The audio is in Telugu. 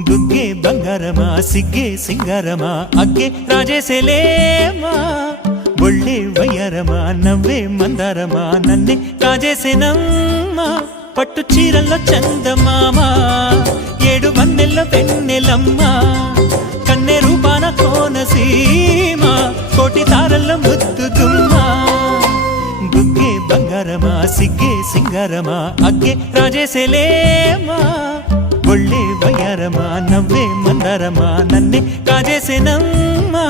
బుగ్గే బంగారమా సిగ్గే సింగారమా అగ్గే రాజేసేలేమా ఒళ్ళే వయ్యారమా నవ్వే మందారమా నన్నే కాజేసేనమ్మా పట్టు చీరల్లో చందమామా ఏడు మన్నెల్లో వెన్నెలమ్మా కన్నె రూపాన కోనసీమ కోటి తారల్లో ముద్దుగుమ్మా బుగ్గే బంగారమా సిగ్గే సింగారమా అగ్గే రాజేసేలేమా ఒళ్ళే వయ్యారమా నవ్వే మందారమా నన్నే కాజేసేనమ్మా